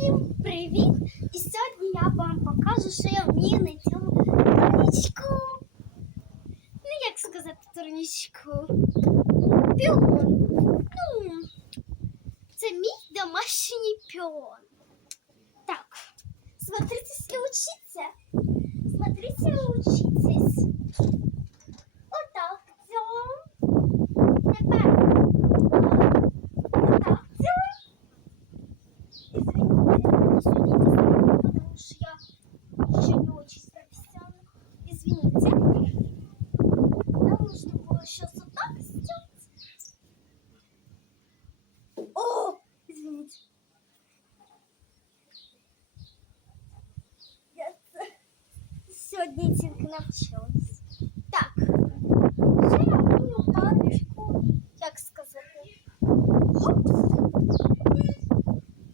Всім привіт! І сьогодні я вам покажу, що я вмію на цьому турнічку. Ну, як сказати турнічку? Піон. Ну, це мій домашній піон. Так, смотритесь і учіться. Смотрите і Це сьогодні навчилась. Так. Ще я вмію парочку, як сказати, хоп.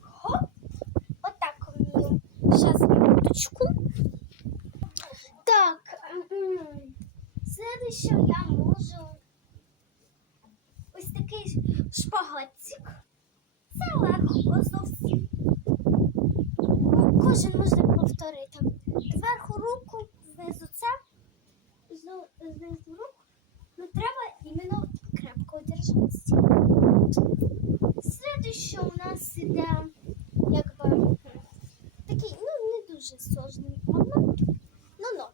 Хоп. Отак вмію. Зараз минуточку. Так. м, Следующее я можу. Ось такий шпагатик. Це легко зовсім. Ну, Кожен може повторити. Зверху руку, це, зну- знизу руку. Ну треба іменно крепко держатися. Следующее у нас іде якби такий, ну не дуже сложний момент. Ну ну.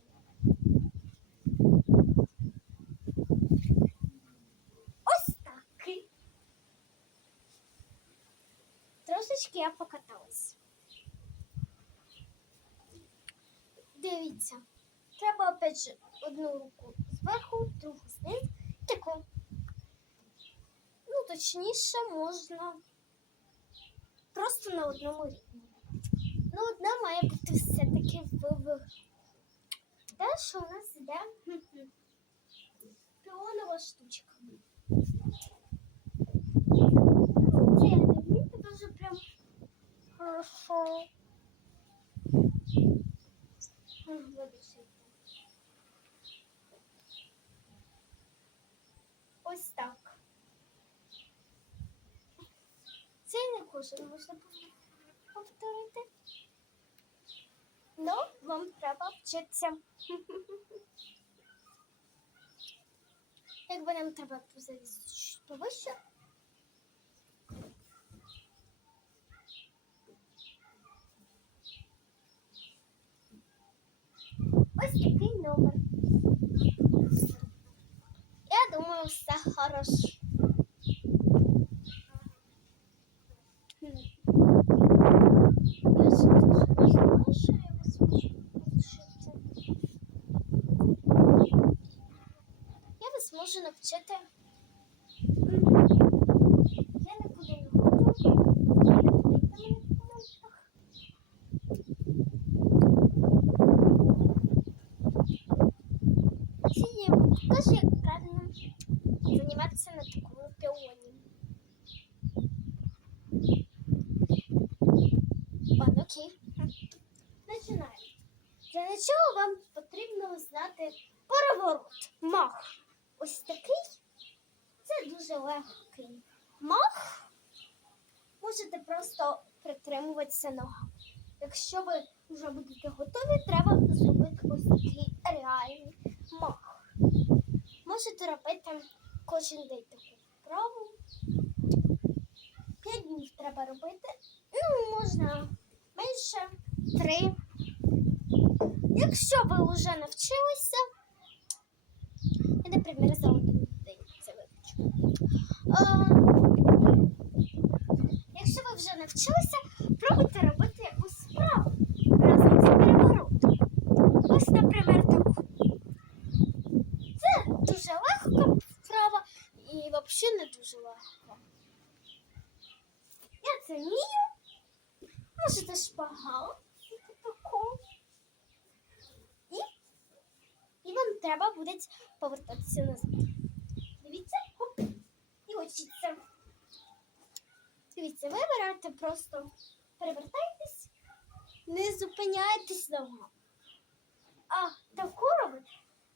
Ось такий. Трошечки я покаталась. Дивіться, треба опять же одну руку зверху, другу знизу. Таку. Ну, точніше, можна просто на одному рівні. Ну, одна має бути все-таки в те, що у нас іде хм-хм, піонова штучка. Ну, Це я не вмію, це дуже прям хорошо. М, вибачте. Ось так. Це не кожен можна повторити. Ну, вам треба вчитися. Якби нам треба чуть повище. Ось такий номер. Я думаю, все хорошо. Хм. Я ж дуже не знаю, що я вас можу навчити. Я вас можу навчити. Я не ходжу. Покажу, як займатися на такому піоні. Починаємо. Для начала вам потрібно знати переворот. Мах. Ось такий. Це дуже легкий мах. Можете просто притримуватися ногами. Якщо ви вже будете готові, треба зробити ось такий реальний мах. Можете робити кожен день таку вправу. П'ять днів треба робити. Ну, можна менше три. Якщо ви вже навчилися, наприклад, один день це. Е, Якщо ви вже навчилися, пробуйте робити якусь справу разом з переворотом. Ось, наприклад, таку. Це дуже легка вправа і взагалі не дуже легко. Я це вмію. Можете шпагат таку. І, і вам треба буде повертатися назад. Дивіться, хоп, і учіться. Дивіться, ви берете просто перевертайтесь, не зупиняйтесь довго. А таку робите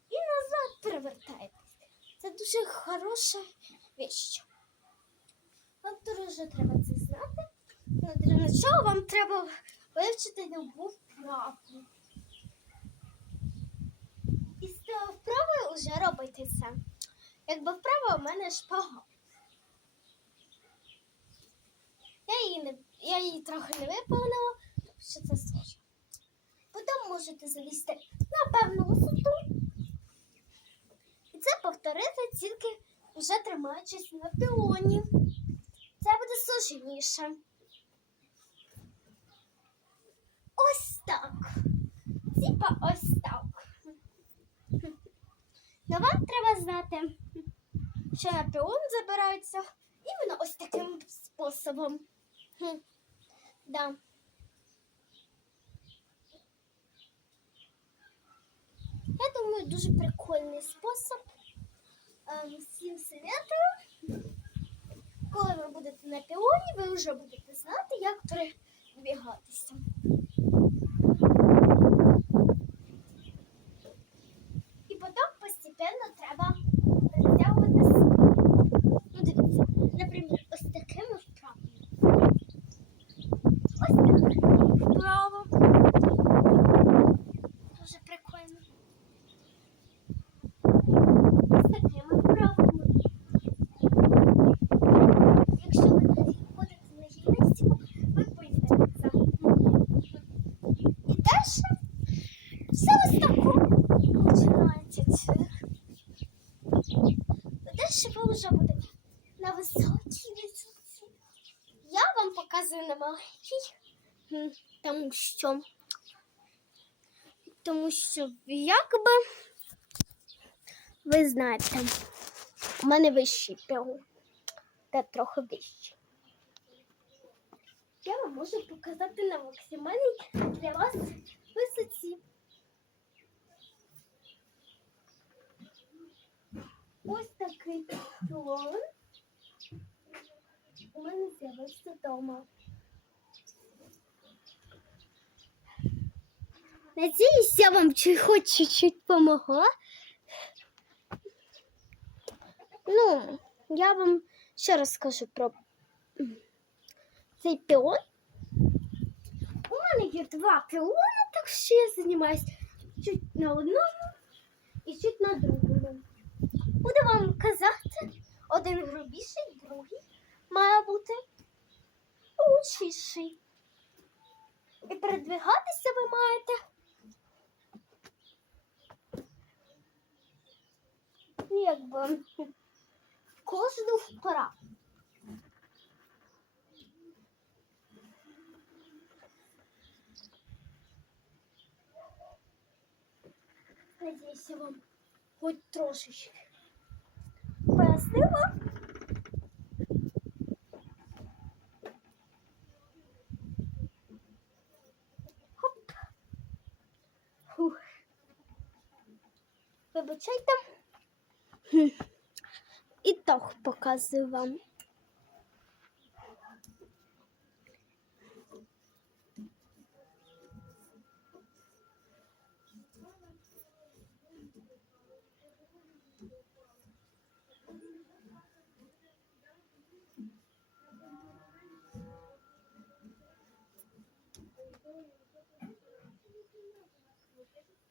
і назад перевертаєтесь. Це дуже хороша віч. Вам дуже треба це знати. Для начала вам треба вивчити любу вправу. І з цією вправою вже робити це. Якби вправа у мене шпага. Я її, не, я її трохи не виповнила, що це сложно. Потім можете залізти на певну висоту. І це повторити тільки вже тримаючись на пілоні. Це буде сложніше. Ось так. Типа ось так. Ну вам треба знати, що на піон забираються іменно ось таким способом. Хм. Да. Я думаю, дуже прикольний спосіб. Ем, Всім советую. Коли ви будете на піоні, ви вже будете знати, як передвігатися. І потім постепенно треба перетягувати спину. Ну, дивіться, наприклад, ось такими вправами. Ось так. Вправо. Дуже прикольно. Ось такими вправами. Якщо ви ходите на гімнастику, ви поймете це. І далі все ось тако починається. Далі ви вже будете на високій висоті. Я вам показую на маленькій, тому що, тому що якби ви знаєте, у мене вищий пігул, та трохи вищий. Я вам можу показати на максимальній для вас висоті. Ось такий пілон у мене з'явився вдома. Надіюсь, я вам чи- хоч чуть-чуть помогла. Ну, я вам ще раз скажу про цей піон. У мене є два піони, так що я займаюся чуть на одному і чуть на другому. Буду вам казати, один грубіший, другий має бути лучший. І передвигатися ви маєте. Якби кожну вправу. Надіюсь, я вам хоч трошечки пояснила. Хоп. Фух. Вибачайте. І так показую вам.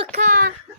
пока!